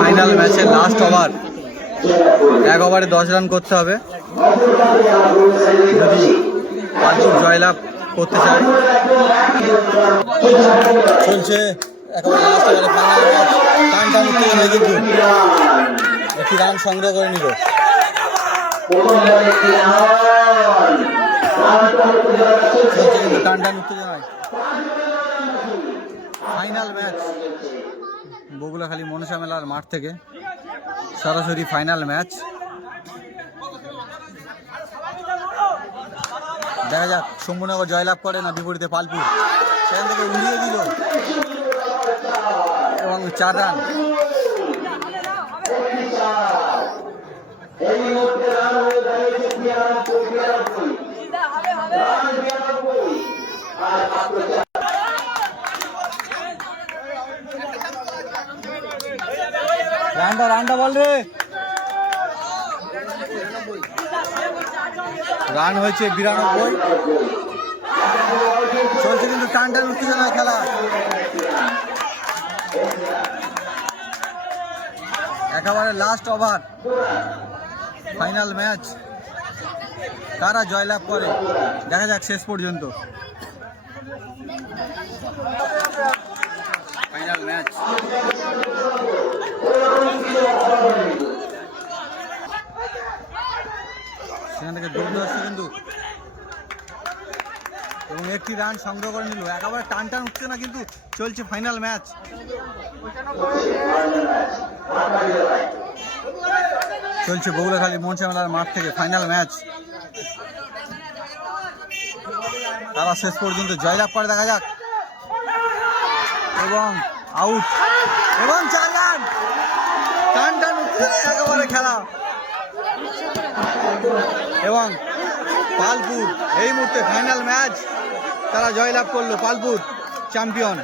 Final ম্যাচের last over, এক ওভারে 10 রান করতে হবে যদি পালপুর জয়লাভ করতে চায়। চলছে একেবারে লাস্ট ওভারে ফাইনাল ম্যাচ, টান টান উত্তেজনা কিন্তু একটি রান সংগ্রহ করে নিল। চলছে কিন্তু টান টান উত্তেজনায় ফাইনাল ম্যাচ বগুলাখালী মনসা মেলার মাঠ থেকে সরাসরি ফাইনাল ম্যাচ। দেখা যাক শম্ভুনগর জয়লাভ করে না বিপরীতে পালপুর, সেখান থেকে উড়িয়ে দিল এবং 4 রান। রানটা বল রে, রান হয়েছে 92। চলছে কিন্তু টান টান উত্তেজনা খেলা, একেবারে লাস্ট ওভার ফাইনাল ম্যাচ, কারা জয়লাভ করে দেখা যাক শেষ পর্যন্ত। ফাইনাল ম্যাচ সেখান থেকে দৌড় আসছে কিন্তু এবং একটি রান সংগ্রহ করে নিল। একেবারে টান টান উঠছে না কিন্তু চলছে ফাইনাল ম্যাচ। চলছে বগুলাখালী মনসা মেলার মাঠ থেকে ফাইনাল ম্যাচ, তারা শেষ পর্যন্ত জয়লাভ করে দেখা যাক এবং আউট এবং 4 রান, টান টান উঠছে একেবারে খেলা এবং পালপুর এই মুহূর্তে ফাইনাল ম্যাচ তারা জয়লাভ করলো, পালপুর চ্যাম্পিয়ন।